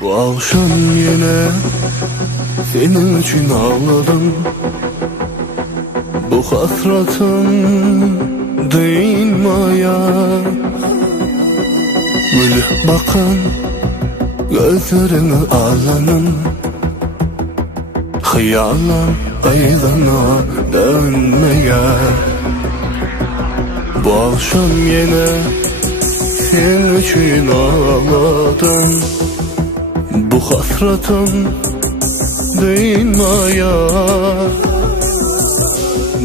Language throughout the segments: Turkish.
Bu akşam yine senin için ağladım. Bu hasretin değinmeye gülüp bakan gözlerini alanın. Hayalim aydına dönmeye. Bu akşam yine senin için ağladım. Bu hasretin değinmeye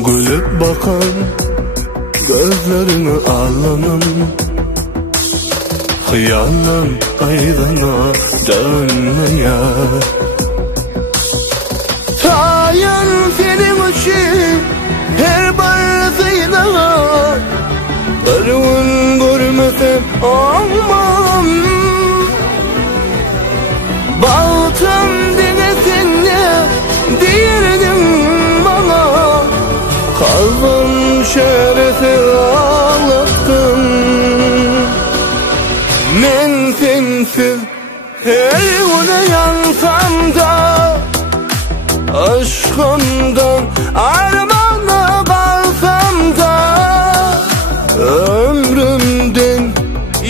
gülüp bakan gözlerini alanım. Hayalim aydına dönmeye. Tayin senin için her barzıyla bir gün görmesem olmam. Baltam denesine diyelim bana, kalbim şerefsiz ağlattın. Men sensiz her güne yansam da, aşkımdan armağana kalsam da, ömrümden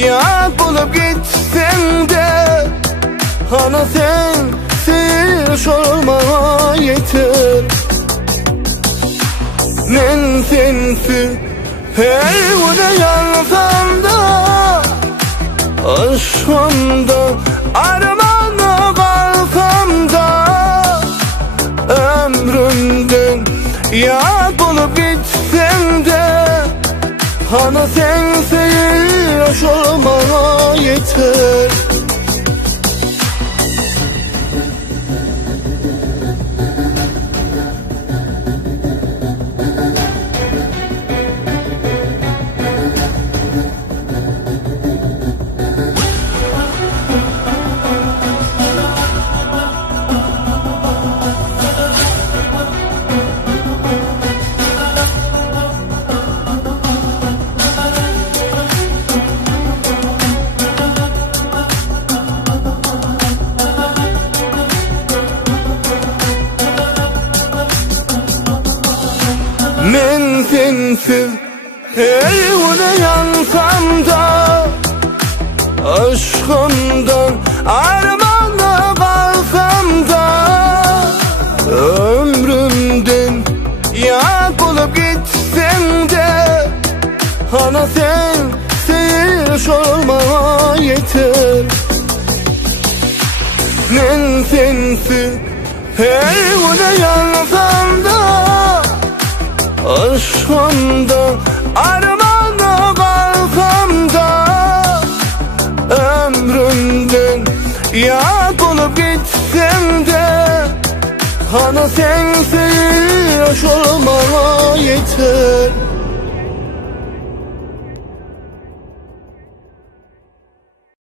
yak bulup gitsem de, ana sensiz olmama yeter. Men sensiz her güne yansam da, aşkımdan armağana kalsam da, ömrümden yak bulup gitsem de, ana sensiz olmama yeter. Men sensiz her güne yansam da, aşkımdan armağana kalsam da, ömrümden yak bulup gitsem de, ana sensiz olmama yeter. Men sensiz her güne yansam da, aşkımdan armağana kalsam da, ömrümden yak bulup gitsem de, ana sensiz olmama yeter.